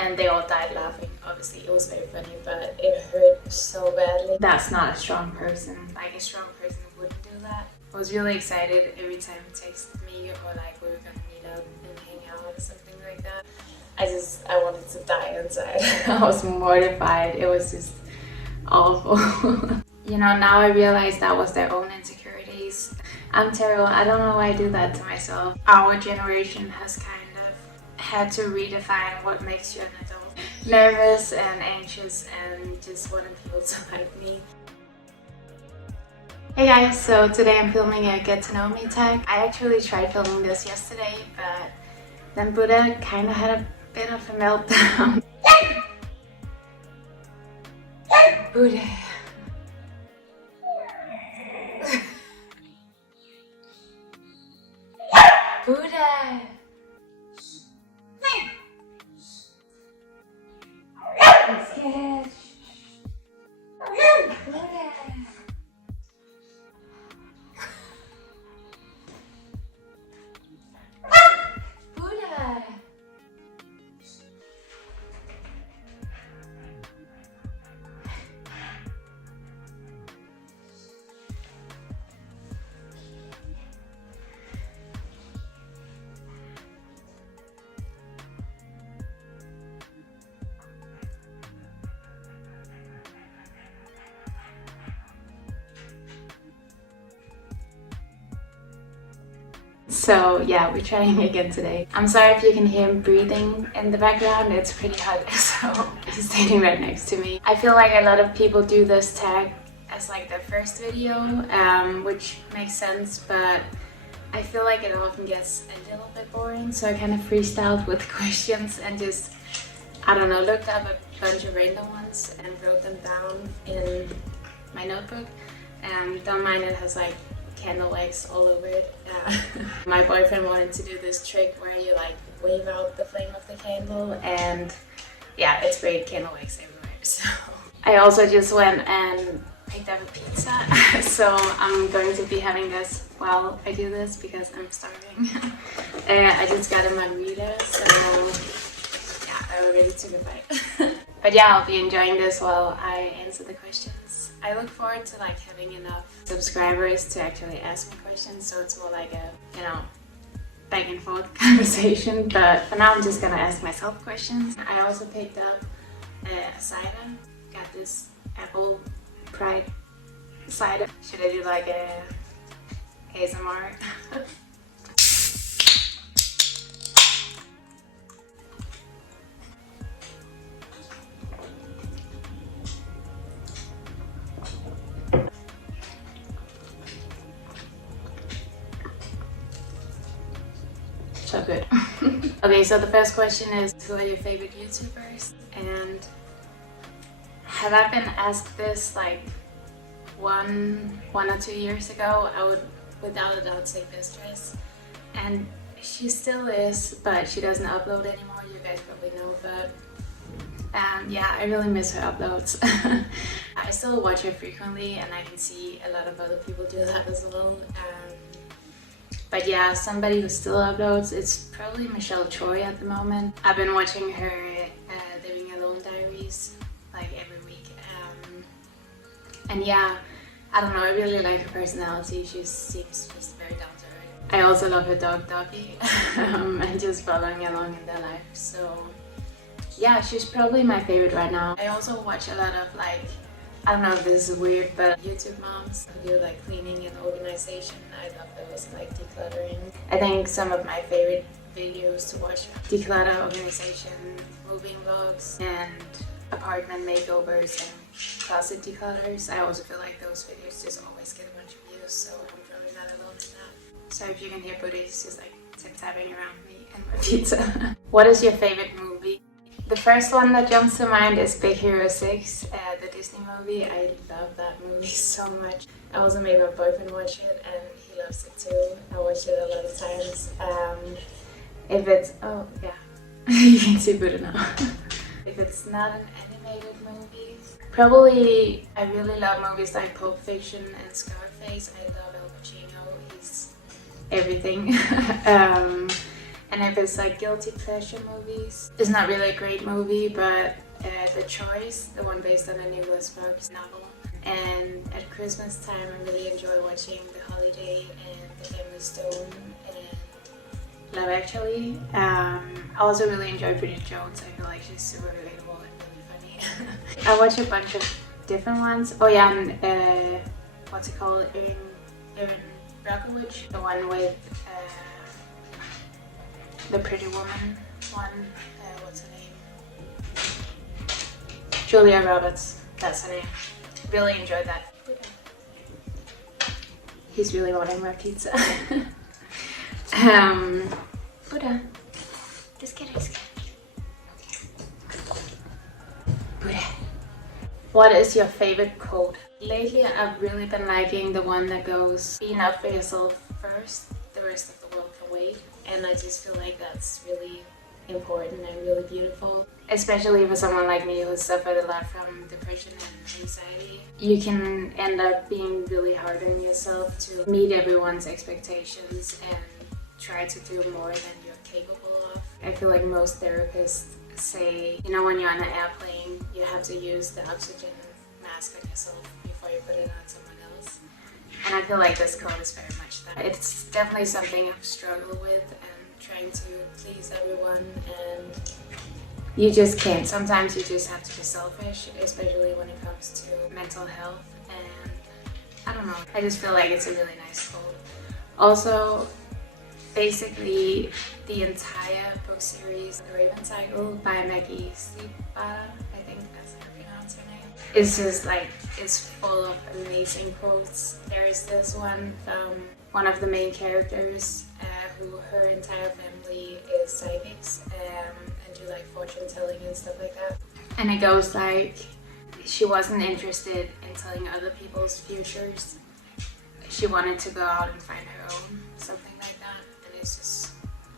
and they all died laughing. Obviously it was very funny, but it hurt so badly. That's not a strong person. Like a strong person wouldn't do that. I was really excited every time he texted me or like we were gonna meet up and hang out or something like that. I wanted to die inside. I was mortified. It was just awful. You know, now I realize that was their own insecurities. I'm terrible. I don't know why I do that to myself. Our generation has kind of had to redefine what makes you an adult. Nervous and anxious and just wanting people to like me. Hey guys, so today I'm filming a get to know me tag. I actually tried filming this yesterday, but then Buddha kind of had a bit of a meltdown. Buddha. Buddha. I'm scared. Buddha. Buddha. So yeah, we're trying again today. I'm sorry if you can hear him breathing in the background. It's pretty hot, so he's standing right next to me. I feel like a lot of people do this tag as like their first video, which makes sense, but I feel like it often gets a little bit boring, so I kind of freestyled with questions and just, I don't know, looked up a bunch of random ones and wrote them down in my notebook. Don't mind it has like candle wax all over it. My boyfriend wanted to do this trick where you like wave out the flame of the candle, and yeah, it's great candle wax everywhere. So I also just went and picked up a pizza, so I'm going to be having this while I do this because I'm starving. I just got a margarita, so yeah, I already took a bite. But yeah, I'll be enjoying this while I answer the questions. I look forward to like having enough subscribers to actually ask me questions, so it's more like a, you know, back and forth conversation. But for now I'm just gonna ask myself questions. I also picked up a cider. Got this apple pride cider. Should I do like a ASMR? So good. Okay, so the first question is, who are your favorite YouTubers? And have I been asked this like one or 2 years ago? I would without a doubt say Mistress, and she still is, but she doesn't upload anymore. You guys probably know, but yeah, I really miss her uploads. I still watch her frequently, and I can see a lot of other people do that as well. But yeah, somebody who still uploads, it's probably Michelle Choi at the moment. I've been watching her Living Alone diaries like every week. And yeah, I don't know, I really like her personality. She seems just very down to earth. I also love her dog Doggy and just following along in their life. So yeah, she's probably my favorite right now. I also watch a lot of like, I don't know if this is weird, but YouTube moms who do like cleaning and organization. I love those, like decluttering. I think some of my favorite videos to watch: declutter, organization, moving vlogs, and apartment makeovers and closet declutters. I also feel like those videos just always get a bunch of views, so I'm probably not alone in that. So if you can hear Buddha, he's just like tip-tapping around me and my pizza. What is your favorite movie? The first one that jumps to mind is Big Hero 6, the Disney movie. I love that movie so much. I also made my boyfriend watch it, and he loves it too. I watched it a lot of times. If it's, oh yeah, you can see Buddha now. If it's not an animated movie, probably I really love movies like Pulp Fiction and Scarface. I love Al Pacino. He's everything. And if it's like guilty pleasure movies, it's not really a great movie, but The Choice, the one based on a Nicholas Sparks novel. And at Christmas time, I really enjoy watching The Holiday and The Family Stone and Love Actually. I also really enjoy Bridget Jones. I feel like she's super relatable and really funny. I watch a bunch of different ones. Oh yeah, and what's it called? Erin Brockovich, the one with the Pretty Woman one. What's her name? Julia Roberts. That's her name. Really enjoyed that. He's really wanting my pizza. Buddha. Just kidding. Buddha. What is your favorite quote? Lately, I've really been liking the one that goes, "Be enough for yourself first, the rest of the world can wait." And I just feel like that's really important and really beautiful, especially for someone like me who suffered a lot from depression and anxiety. You can end up being really hard on yourself to meet everyone's expectations and try to do more than you're capable of. I feel like most therapists say, you know, when you're on an airplane, you have to use the oxygen mask on yourself before you put it on someone else. And I feel like this quote is very much that. It's definitely something I've struggled with, and trying to please everyone, and you just can't. Sometimes you just have to be selfish, especially when it comes to mental health. And I don't know, I just feel like it's a really nice quote. Also, basically the entire book series, The Raven Cycle by Maggie Stiefvater, I think that's how you pronounce her name. It's just like, it's full of amazing quotes. There is this one from one of the main characters who her entire family is psychics and do like fortune telling and stuff like that. And it goes like, she wasn't interested in telling other people's futures. She wanted to go out and find her own, something like that. And it's just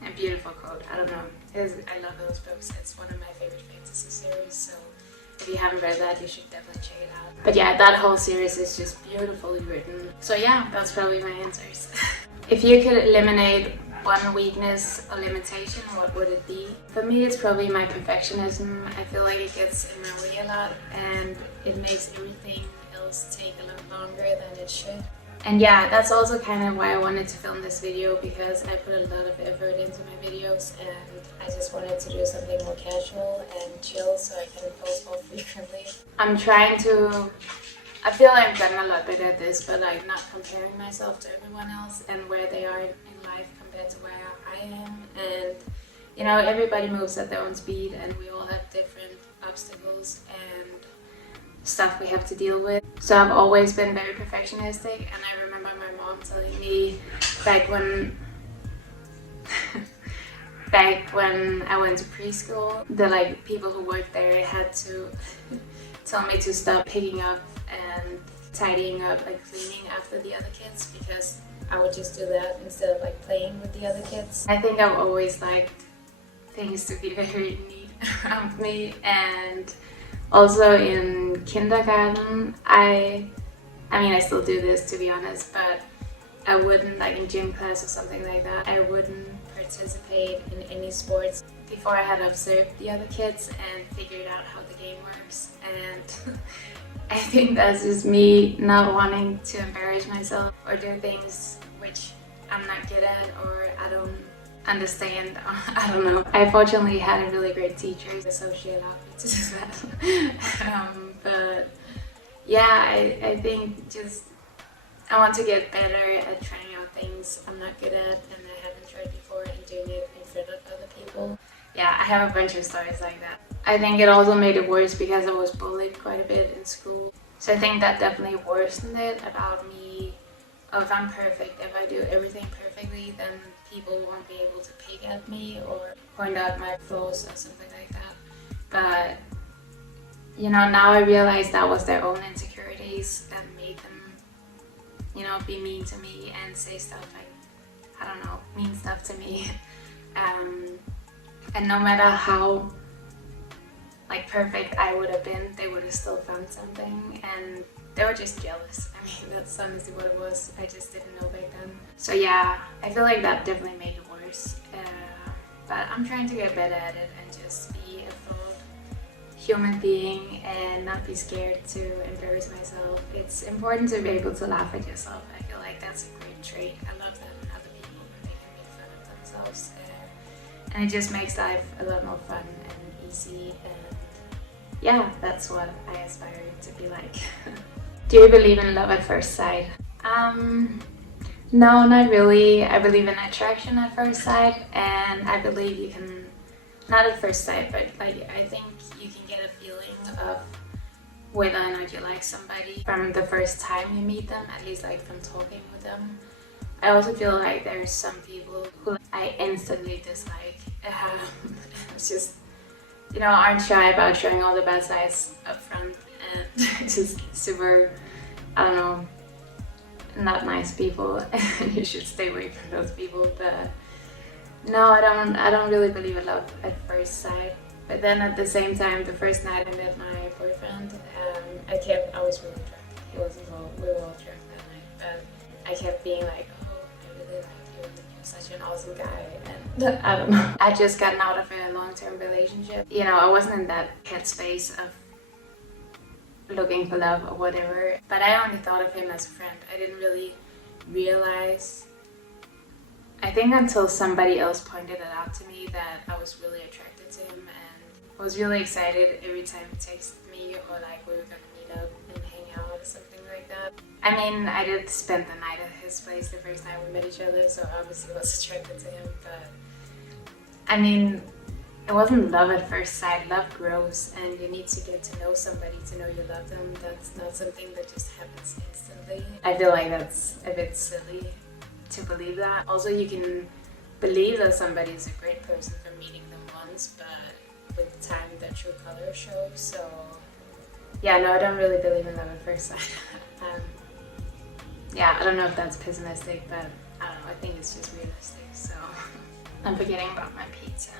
a beautiful quote. I don't know. I love those books. It's one of my favorite fantasy series. So if you haven't read that, you should definitely check it out. But yeah, that whole series is just beautifully written. So yeah, that's probably my answers. If you could eliminate one weakness or limitation, what would it be? For me, it's probably my perfectionism. I feel like it gets in my way a lot and it makes everything else take a lot longer than it should. And yeah, that's also kind of why I wanted to film this video, because I put a lot of effort into my videos and I just wanted to do something more casual and chill so I can post more frequently. I'm trying to, I feel like I've gotten a lot better at this, but like not comparing myself to everyone else and where they are in life compared to where I am. And you know, everybody moves at their own speed and we all have different obstacles and stuff we have to deal with. So I've always been very perfectionistic, and I remember my mom telling me back when I went to preschool, the like people who worked there had to tell me to stop picking up and tidying up, like cleaning after the other kids, because I would just do that instead of like playing with the other kids. I think I've always liked things to be very neat around me. And also in kindergarten, I mean I still do this, to be honest, but I wouldn't, like in gym class or something like that, I wouldn't participate in any sports before I had observed the other kids and figured out how the game works. And I think that's just me not wanting to embarrass myself or do things which I'm not good at or I don't understand. I don't know. I fortunately had a really great teacher, so she allowed me to do that. But yeah, I think just I want to get better at trying out things I'm not good at and I haven't tried before and doing it in front of other people. Yeah, I have a bunch of stories like that. I think it also made it worse because I was bullied quite a bit in school. So I think that definitely worsened it about me. Oh, if I'm perfect, if I do everything perfectly, then people won't be able to pick at me or point out my flaws or something like that. But you know, now I realize that was their own insecurities that made them, you know, be mean to me and say stuff like, I don't know, mean stuff to me. And no matter how like perfect I would have been, they would have still found something, and they were just jealous. I mean, that's honestly what it was. I just didn't know back then. So yeah, I feel like that definitely made it worse. but I'm trying to get better at it and just be a full human being and not be scared to embarrass myself. It's important to be able to laugh at yourself. I feel like that's a great trait. I love that in other people when they can make fun of themselves, and it just makes life a lot more fun and easy, and yeah, that's what I aspire to be like. Do you believe in love at first sight? No, not really. I believe in attraction at first sight, and I believe you can, not at first sight, but like I think you can get a feeling of whether or not you like somebody from the first time you meet them, at least like from talking with them. I also feel like there's some people who I instantly dislike. It's just, aren't shy about showing all the bad sides up front, and just super, I don't know, not nice people. You should stay away from those people. But no, I don't really believe in love at first sight. But then at the same time, the first night I met my boyfriend, I was really drunk. We were all drunk that night, but I kept being like, oh, I really like you, and you're such an awesome guy, and I don't know. I just gotten out of a long-term relationship. I wasn't in that headspace of looking for love or whatever, but I only thought of him as a friend. I didn't really realize, I think until somebody else pointed it out to me, that I was really attracted to him, and I was really excited every time he texted me or like we were gonna meet up and hang out or something like that. I mean, I did spend the night at his place the first time we met each other, so obviously I was attracted to him, but I mean, it wasn't love at first sight. Love grows, and you need to get to know somebody to know you love them. That's not something that just happens instantly. I feel like that's a bit silly to believe that. Also, you can believe that somebody is a great person from meeting them once, but with time their true color shows. So yeah, no, I don't really believe in love at first sight. Yeah, I don't know if that's pessimistic, but I don't know, I think it's just realistic. So I'm forgetting about my pizza.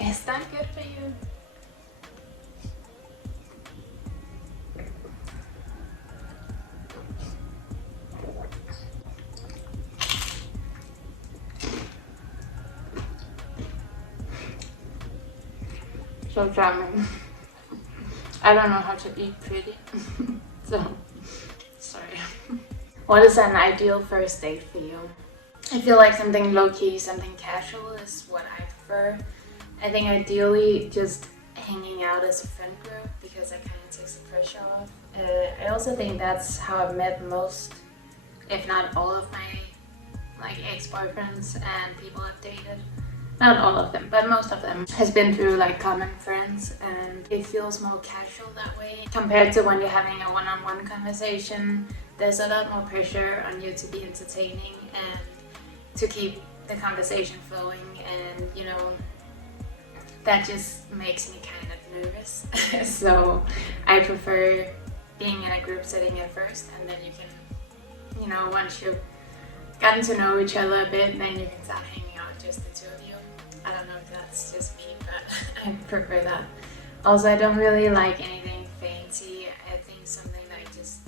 Is that good for you? So charming. I don't know how to eat pretty. So, sorry. What is an ideal first date for you? I feel like something low-key, something casual is what I prefer. I think ideally just hanging out as a friend group, because that kind of takes the pressure off. I also think that's how I've met most, if not all of my ex-boyfriends and people I've dated. Not all of them, but most of them has been through common friends, and it feels more casual that way compared to when you're having a one-on-one conversation. There's a lot more pressure on you to be entertaining and to keep the conversation flowing, and that just makes me kind of nervous. So I prefer being in a group setting at first, and then you can, once you've gotten to know each other a bit, then you can start hanging out, just the two of you. I don't know if that's just me, but I prefer that. Also, I don't really like anything fancy. I think something like just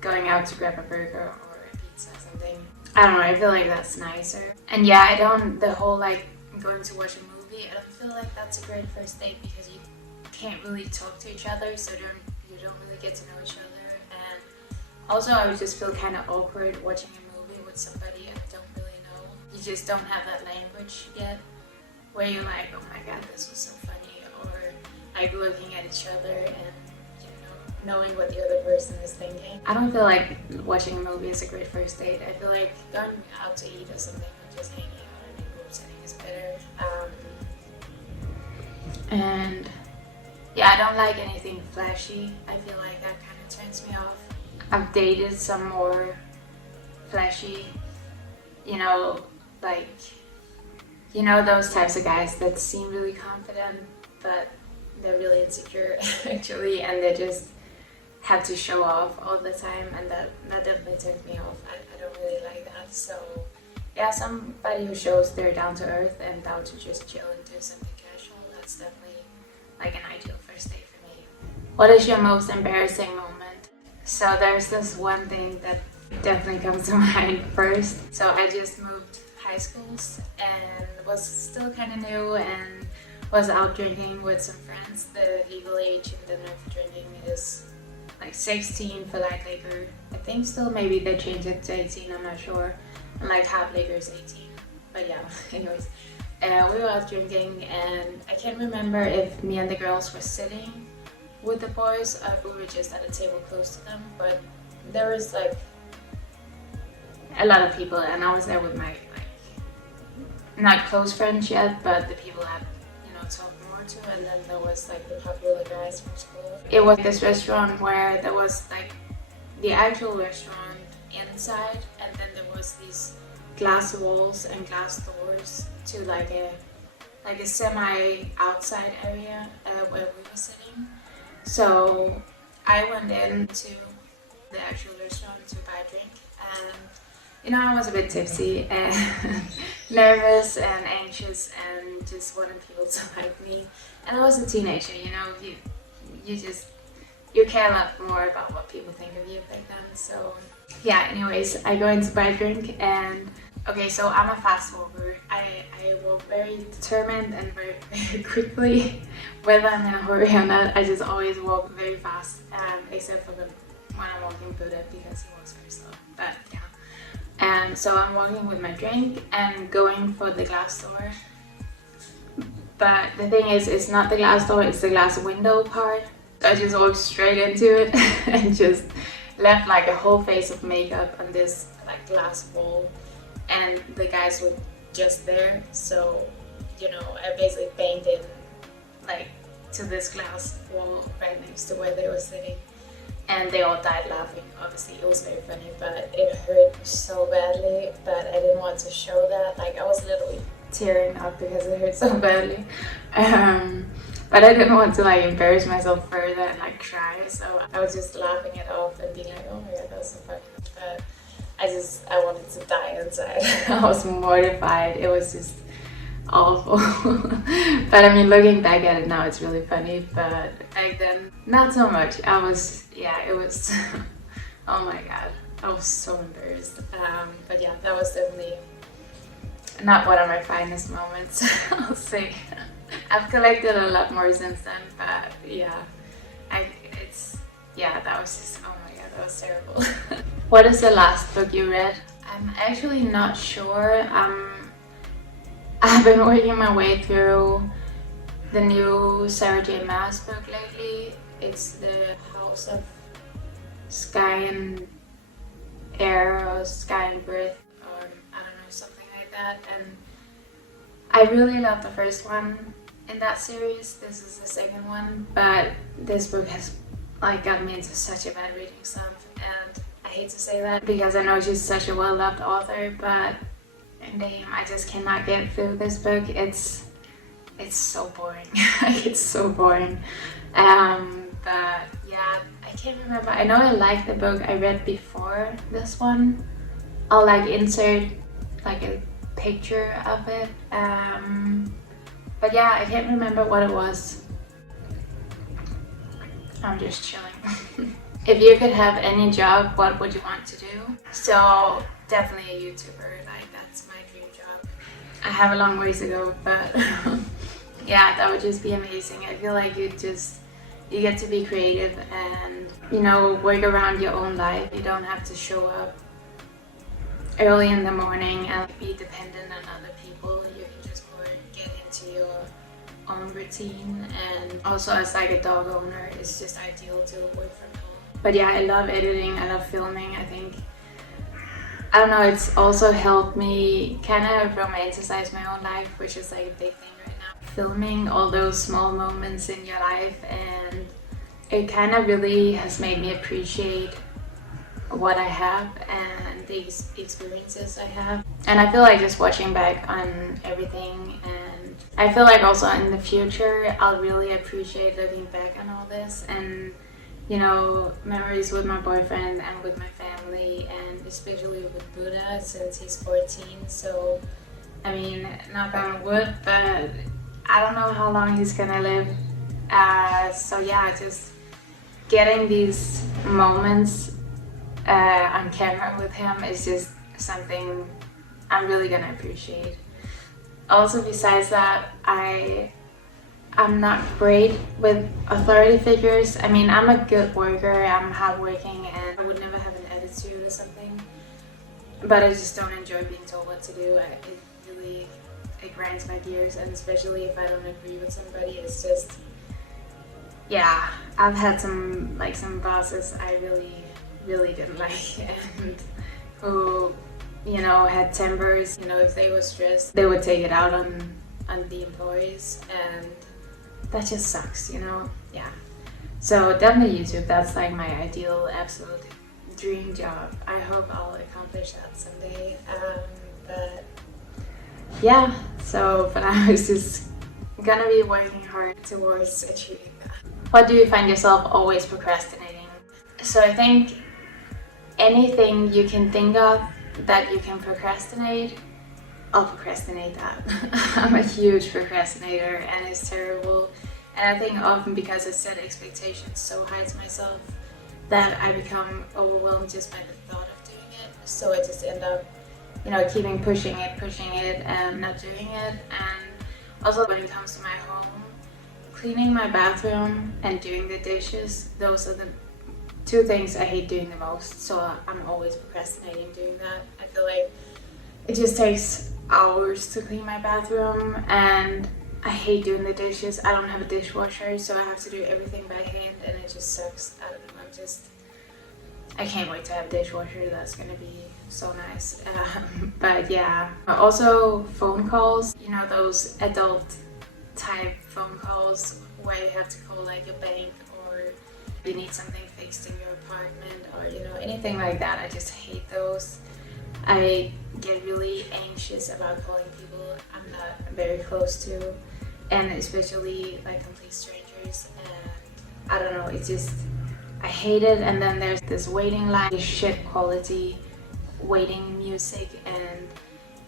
going out to grab a burger or a pizza or something. I don't know, I feel like that's nicer. And yeah, the whole going to watch a movie, I don't feel like that's a great first date, because you can't really talk to each other, so you don't really get to know each other. And also, I would just feel kind of awkward watching a movie with somebody I don't really know. You just don't have that language yet, where you're like, oh my god, this was so funny, or looking at each other and knowing what the other person is thinking. I don't feel like watching a movie is a great first date. I feel like going out to eat or something, or just hanging out in a group setting is better. And yeah, I don't like anything flashy. I feel like that kind of turns me off. I've dated some more flashy, those types of guys that seem really confident, but they're really insecure actually, and they just have to show off all the time, and that definitely turns me off. I don't really like that. So yeah, somebody who shows they're down to earth and down to just chill and do something casual, that's definitely like an ideal first date for me. What is your most embarrassing moment? So there's this one thing that definitely comes to mind first. So I just moved high schools and was still kind of new and was out drinking with some friends. The legal age in Denmark for drinking is like 16 for light liquor. I think still maybe they changed it to 18, I'm not sure. And like hard liquor is 18. But yeah, anyways. We were out drinking and I can't remember if me and the girls were sitting with the boys or if we were just at a table close to them. But there was like a lot of people and I was there with my not close friends yet, but the people I talked more to, and then there was like the popular guys from school. It was this restaurant where there was like the actual restaurant inside, and then there was these glass walls and glass doors to like a semi outside area where we were sitting. So I went into the actual restaurant to buy a drink, and I was a bit tipsy and nervous and anxious and just wanted people to like me. And I was a teenager, you care a lot more about what people think of you back then. So yeah, anyways, I go in to buy a drink and okay, so I'm a fast walker. I walk very determined and very, very quickly. Whether I'm in a hurry or not, I just always walk very fast, except for when I'm walking Buddha because he walks very slow. But yeah. And so I'm walking with my drink and going for the glass door. But the thing is, it's not the glass door, it's the glass window part. So I just walked straight into it and just left like a whole face of makeup on this like glass wall. And the guys were just there. So, I basically banged in like to this glass wall right next to where they were sitting. And they all died laughing. Obviously, it was very funny, but it hurt so badly. But I didn't want to show that. Like, I was literally tearing up because it hurt so badly. But I didn't want to like embarrass myself further and like cry. So I was just laughing it off and being like, oh my god, that was so funny. But I wanted to die inside. I was mortified. It was just awful. But I mean, looking back at it now, it's really funny, but back then not so much. It was oh my god, I was so embarrassed. But yeah, that was definitely not one of my finest moments. I'll say. I've collected a lot more since then, but yeah, that was just, oh my god, that was terrible. What is the last book you read? I'm actually not sure. I've been working my way through the new Sarah J. Maas book lately. It's The House of Sky and Air or Sky and Breath, or I don't know, something like that. And I really love the first one in that series. This is the second one, but this book has like got me into such a bad reading slump, and I hate to say that because I know she's such a well-loved author, but damn, I just cannot get through this book. It's so boring. It's so boring. But yeah, I can't remember. I know I liked the book I read before this one. I'll like insert like a picture of it. But yeah, I can't remember what it was. I'm just chilling. If you could have any job, what would you want to do? So definitely a YouTuber, like that's my dream job. I have a long ways to go, but yeah, that would just be amazing. I feel like you get to be creative and work around your own life. You don't have to show up early in the morning and be dependent on other people. You can just get into your own routine, and also as like a dog owner, it's just ideal to work from home. But yeah, I love editing, I love filming. I don't know, it's also helped me kind of romanticize my own life, which is like a big thing right now. Filming all those small moments in your life, and it kind of really has made me appreciate what I have and the experiences I have. And I feel like just watching back on everything, and I feel like also in the future I'll really appreciate looking back on all this and memories with my boyfriend and with my family, and especially with Buddha since he's 14. So, I mean, knock on wood, but I don't know how long he's gonna live. So yeah, just getting these moments on camera with him is just something I'm really gonna appreciate. Also, besides that, I'm not great with authority figures. I mean, I'm a good worker, I'm hardworking, and I would never have an attitude or something. But I just don't enjoy being told what to do. It grinds my gears, and especially if I don't agree with somebody, it's just, yeah. I've had some bosses I really didn't like, and who, had tempers. If they were stressed, they would take it out on the employees, and that just sucks, Yeah. So definitely YouTube, that's like my ideal, absolute dream job. I hope I'll accomplish that someday. But yeah, so for now it's just gonna be working hard towards achieving that. What do you find yourself always procrastinating? So I think anything you can think of that you can procrastinate, I'll procrastinate that. I'm a huge procrastinator, and it's terrible. And I think often because I set expectations so high to myself that I become overwhelmed just by the thought of doing it. So I just end up, keeping pushing it and not doing it. And also when it comes to my home, cleaning my bathroom and doing the dishes, those are the two things I hate doing the most. So I'm always procrastinating doing that. I feel like it just takes hours to clean my bathroom, and I hate doing the dishes. I don't have a dishwasher, so I have to do everything by hand, and it just sucks. I don't know, I can't wait to have a dishwasher. That's gonna be so nice. But yeah, also phone calls, those adult type phone calls where you have to call like a bank, or you need something fixed in your apartment, or anything like that. I just hate those. I get really anxious about calling people I'm not very close to, and especially like complete strangers, and I don't know, it's just, I hate it. And then there's this waiting line, this shit quality waiting music, and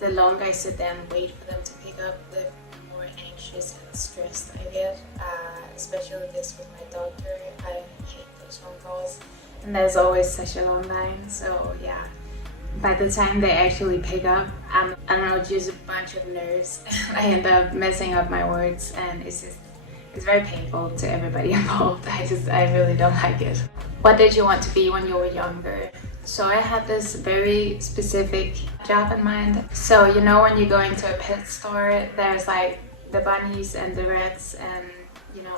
the longer I sit there and wait for them to pick up, the more anxious and stressed I get, especially this with my doctor. I hate those phone calls, and there's always such a long line. So yeah, by the time they actually pick up, I don't know, just a bunch of nerves. I end up messing up my words, and it's very painful to everybody involved. I really don't like it. What did you want to be when you were younger? So I had this very specific job in mind. So when you go into a pet store, there's like the bunnies and the rats and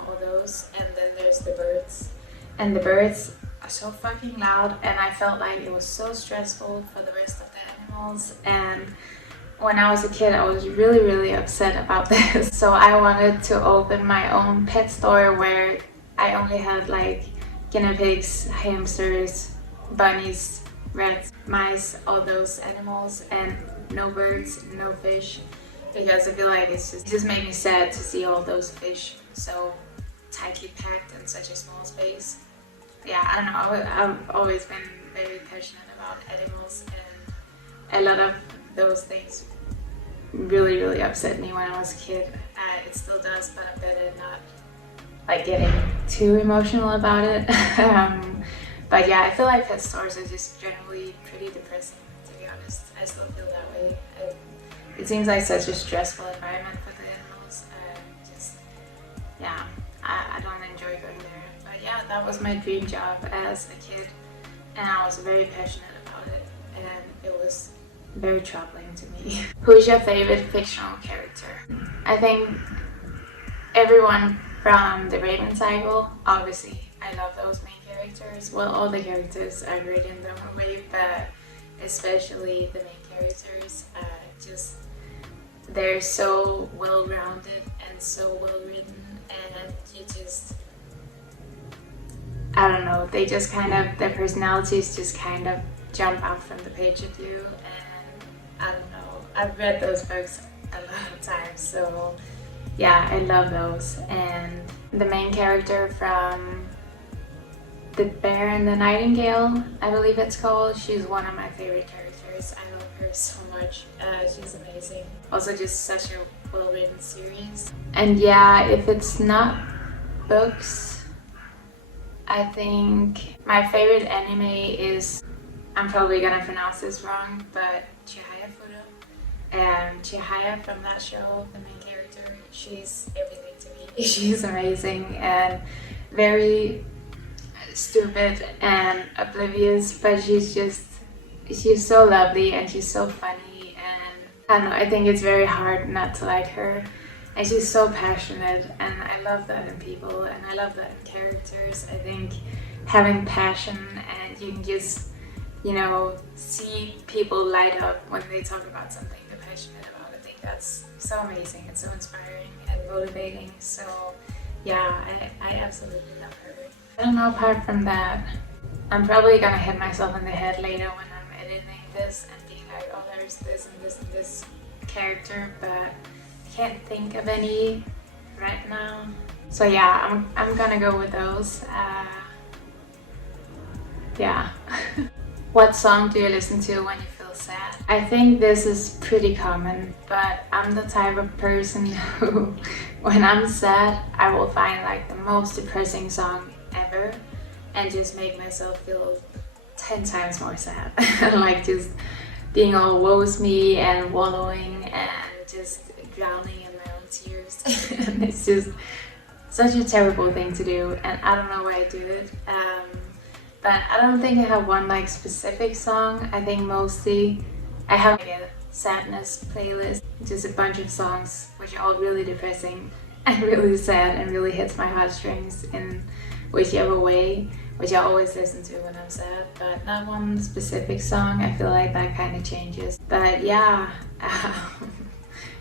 all those, and then there's the birds. And the birds are so fucking loud, and I felt like it was so stressful for the rest of the animals. And when I was a kid, I was really upset about this. So I wanted to open my own pet store where I only had like guinea pigs, hamsters, bunnies, rats, mice, all those animals, and no birds, no fish, because I feel like it just made me sad to see all those fish so tightly packed in such a small space. Yeah, I don't know, I've always been very passionate about animals, and a lot of those things really upset me when I was a kid. It still does, but I'm better at not like getting too emotional about it. But yeah, I feel like pet stores are just generally pretty depressing, to be honest. I still feel that way. It seems like such a stressful environment for the animals. I don't enjoy going there. But yeah, that was my dream job as a kid, and I was very passionate about it, and it was very troubling to me. Who's your favorite fictional character? I think everyone from the Raven Cycle, obviously. I love those main characters. Well, all the characters are great in their own way, but especially the main characters, they're so well-rounded and so well-written, and I don't know, they just their personalities just jump out from the page at you, and I don't know, I've read those books a lot of times, so yeah, I love those. And the main character from The Bear and the Nightingale, I believe it's called. She's one of my favorite characters. I love her so much. She's amazing. Also just such a well-written series. And yeah, if it's not books, I think my favorite anime is, I'm probably gonna pronounce this wrong, but Chihaya Fudo. And Chihaya from that show, the main character, she's everything to me. She's amazing and very stupid and oblivious, but she's so lovely and she's so funny, and I don't know, I think it's very hard not to like her. And she's so passionate, and I love that in people, and I love that in characters. I think having passion, and you can just, you know, see people light up when they talk about something they're passionate about. I think that's so amazing and so inspiring and motivating. So yeah, I absolutely love her. I don't know, apart from that, I'm probably gonna hit myself in the head later when I'm editing this and being like, oh, there's this and this and this character, but I can't think of any right now. So yeah, I'm gonna go with those. Yeah. What song do you listen to when you feel sad? I think this is pretty common, but I'm the type of person who, when I'm sad, I will find like the most depressing song ever and just make myself feel 10 times more sad. Like just being all woe's me and wallowing and just drowning in my own tears. And it's just such a terrible thing to do, and I don't know why I do it. But I don't think I have one like specific song. I think mostly I have like a sadness playlist, just a bunch of songs which are all really depressing and really sad and really hits my heartstrings in whichever way, which I always listen to when I'm sad, but not one specific song. I feel like that kind of changes. But yeah,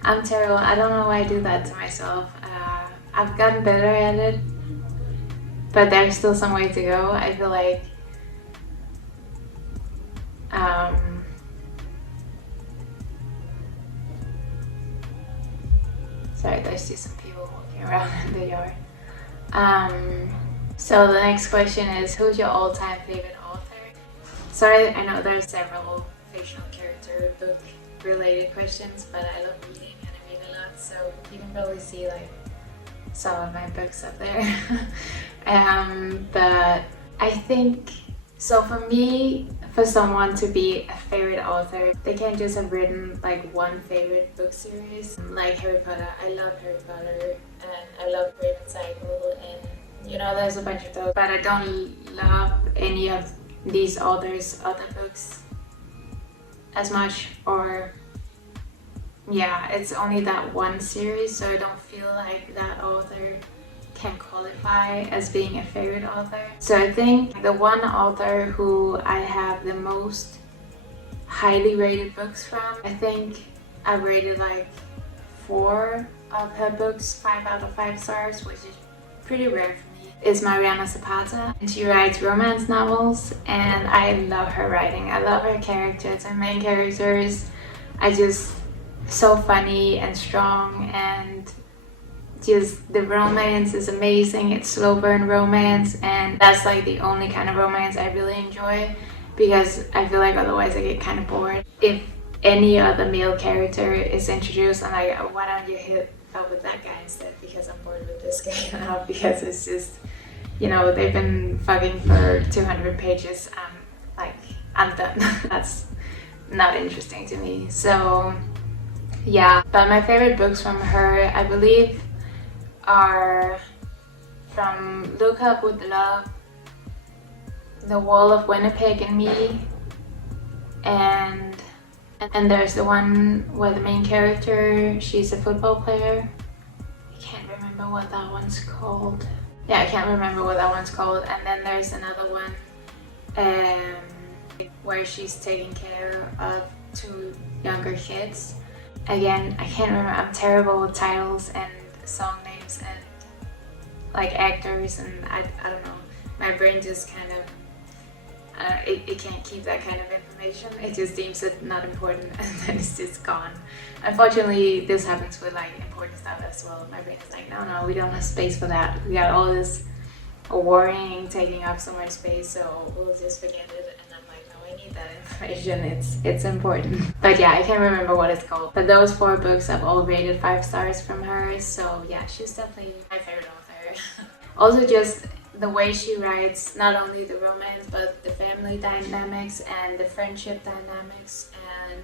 I'm terrible. I don't know why I do that to myself. I've gotten better at it, but there's still some way to go. I feel like sorry, there's just some people walking around in the yard. So the next question is, who's your all-time favorite author? Sorry, I know there's several fictional character book related questions, but I love reading and I read a lot, so you can probably see like some of my books up there. But I think, so for me, for someone to be a favorite author, they can't just have written like one favorite book series. Like Harry Potter, I love Harry Potter, and I love Raven Cycle, and you know, there's a bunch of those, but I don't love any of these authors' other books as much, or yeah, it's only that one series, so I don't feel like that author can qualify as being a favorite author. So I think the one author who I have the most highly rated books from, I think I've rated like 4 of her books 5 out of 5 stars, which is pretty rare for me, is Mariana Zapata. And she writes romance novels, and I love her writing. I love her characters. Her main characters are just so funny and strong, and just the romance is amazing. It's slow burn romance, and that's like the only kind of romance I really enjoy, because I feel like otherwise I get kind of bored. If any other male character is introduced, I'm like, oh, why don't you hit up with that guy instead, because I'm bored with this guy now, because it's just, you know, they've been fucking for 200 pages. I'm done. That's not interesting to me. So yeah, but my favorite books from her, I believe, are from Look Up With Love, The Wall of Winnipeg and Me, and there's the one where the main character, she's a football player. I can't remember what that one's called. Yeah, I can't remember what that one's called. And then there's another one where she's taking care of 2 younger kids. Again, I can't remember. I'm terrible with titles and song names and like actors, and I don't know. My brain just kind of it can't keep that kind of information. It just deems it not important, and then it's just gone. Unfortunately, this happens with like important stuff as well. My brain is like, no, we don't have space for that. We got all worrying, taking up so much space, so we'll just forget it. And I'm like, no, I need that information. It's important. But yeah, I can't remember what it's called. But those 4 books I've all rated 5 stars from her. So yeah, she's definitely my favorite author. Also, just the way she writes, not only the romance, but the family dynamics and the friendship dynamics. And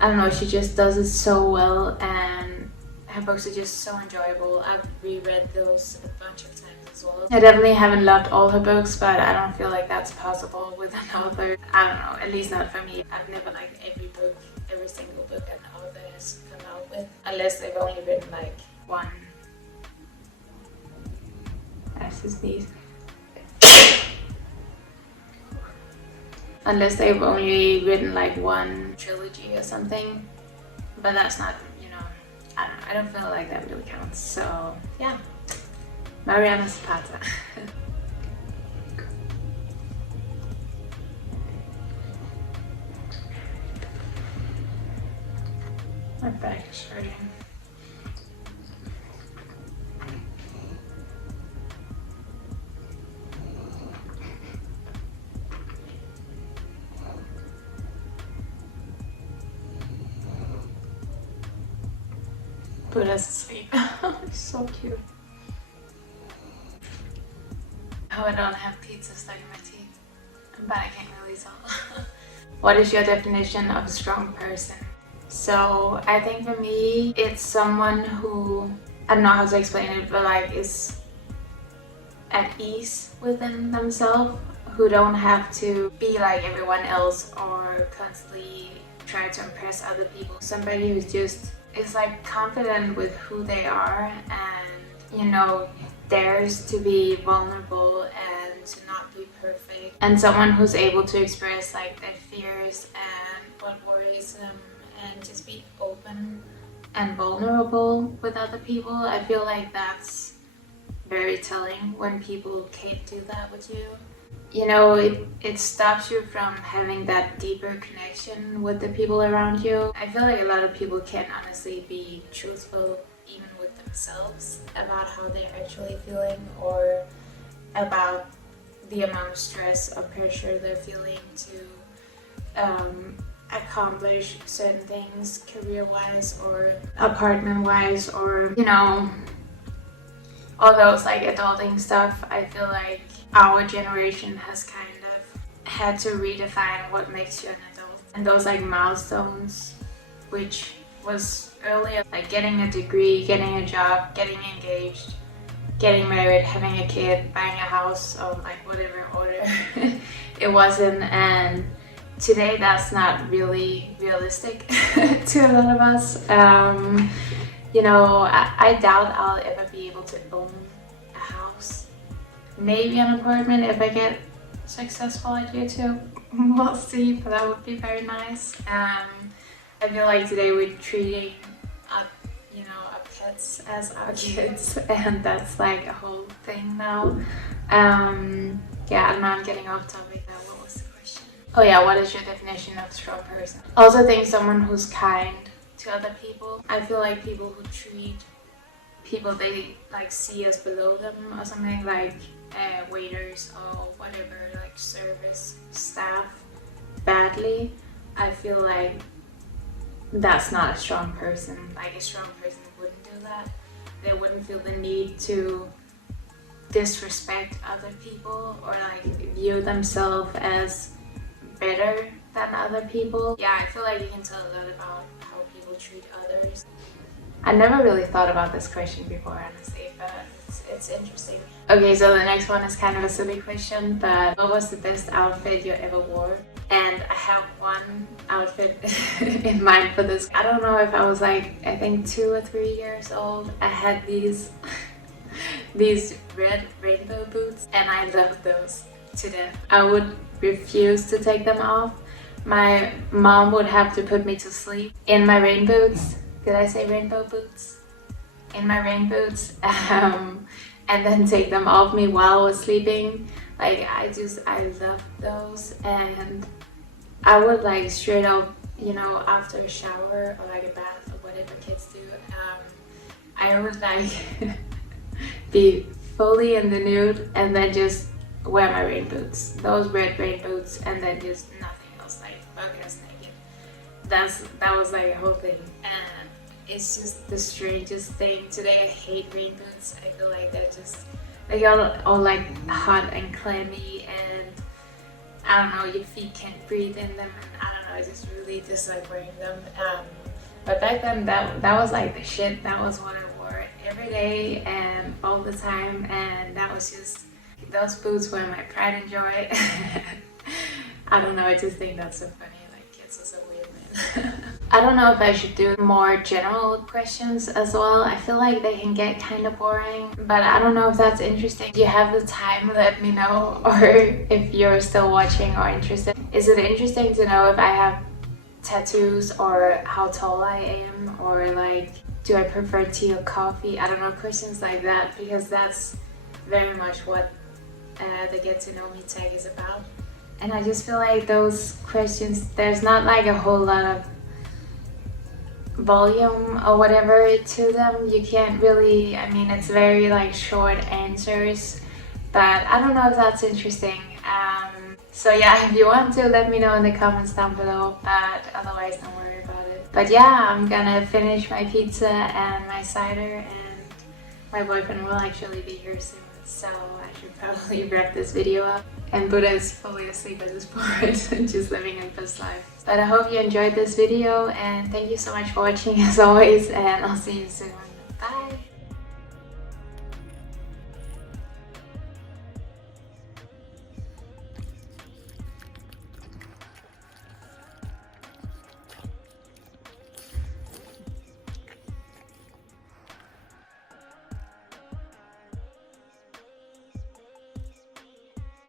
I don't know, she just does it so well, and her books are just so enjoyable. I've reread those a bunch of times as well. I definitely haven't loved all her books, but I don't feel like that's possible with an author. I don't know, at least not for me. I've never liked every book, every single book an author has come out with, unless they've only written like one. That's his knees. Unless they've only written like one trilogy or something, but that's not, you know, I don't feel like that really counts. So yeah, Mariana Zapata. My back is hurting. Buddha's asleep. So cute. Oh, I don't have pizza stuck in my teeth, but I can't really tell. What is your definition of a strong person? So I think for me, it's someone who, I don't know how to explain it, but like is at ease within themselves, who don't have to be like everyone else or constantly try to impress other people. Somebody who's just is like confident with who they are, and you know, dares to be vulnerable and to not be perfect, and someone who's able to express like their fears and what worries them and just be open and vulnerable with other people. I feel like that's very telling when people can't do that with you. You know, it stops you from having that deeper connection with the people around you. I feel like a lot of people can't honestly be truthful even with themselves about how they're actually feeling, or about the amount of stress or pressure they're feeling to accomplish certain things career-wise or apartment-wise, or you know, all those like adulting stuff. I feel like our generation has kind of had to redefine what makes you an adult, and those like milestones, which was earlier like getting a degree, getting a job, getting engaged, getting married, having a kid, buying a house, or like whatever order it wasn't. And today that's not really realistic to a lot of us. You know, I doubt I'll ever be able to own a house. Maybe an apartment if I get successful at YouTube. We'll see, but that would be very nice. I feel like today we're treating our, you know, our pets as our kids, and that's like a whole thing now. Yeah, I don't know, I'm getting off topic now. What was the question? Oh yeah, what is your definition of a strong person? I also think someone who's kind to other people. I feel like people who treat people they like see as below them or something, like waiters or whatever, like service staff, badly. I feel like that's not a strong person. Like a strong person wouldn't do that. They wouldn't feel the need to disrespect other people or like view themselves as better than other people. Yeah, I feel like you can tell a lot about how people treat others. I never really thought about this question before, honestly, but it's interesting. Okay, so the next one is kind of a silly question, but what was the best outfit you ever wore? And I have one outfit in mind for this. I don't know if I was like, I think 2 or 3 years old. I had these these red rainbow boots, and I loved those to death. I would refuse to take them off. My mom would have to put me to sleep in my rain boots. Did I say rainbow boots? In my rain boots, and then take them off me while I was sleeping. Like I loved those, and I would like straight up, you know, after a shower or like a bath or whatever kids do, I would like be fully in the nude and then just wear my rain boots, those red rain boots, and then just nothing else, like buck ass naked. That was like a whole thing, and it's just the strangest thing. Today I hate rain boots. I feel like they're just like all like hot and clammy, and I don't know, your feet can't breathe in them, and I don't know, I just really dislike wearing them. But back then that was like the shit. That was what I wore every day and all the time, and that was just, those boots were my pride and joy. I don't know, I just think that's so funny. Like, kids are so weird, man. I don't know if I should do more general questions as well. I feel like they can get kind of boring, but I don't know if that's interesting. If you have the time, let me know, or if you're still watching or interested. Is it interesting to know if I have tattoos, or how tall I am, or like, do I prefer tea or coffee? I don't know, questions like that, because that's very much what the Get to Know Me tag is about. And I just feel like those questions, there's not like a whole lot of volume or whatever to them. You can't really, I mean, it's very like short answers, but I don't know if that's interesting. So yeah, if you want to, let me know in the comments down below, but otherwise don't worry about it. But yeah, I'm gonna finish my pizza and my cider, and my boyfriend will actually be here soon, so I should probably wrap this video up. And Buddha is fully asleep at this point, just living in best life. But I hope you enjoyed this video, and thank you so much for watching as always, and I'll see you soon.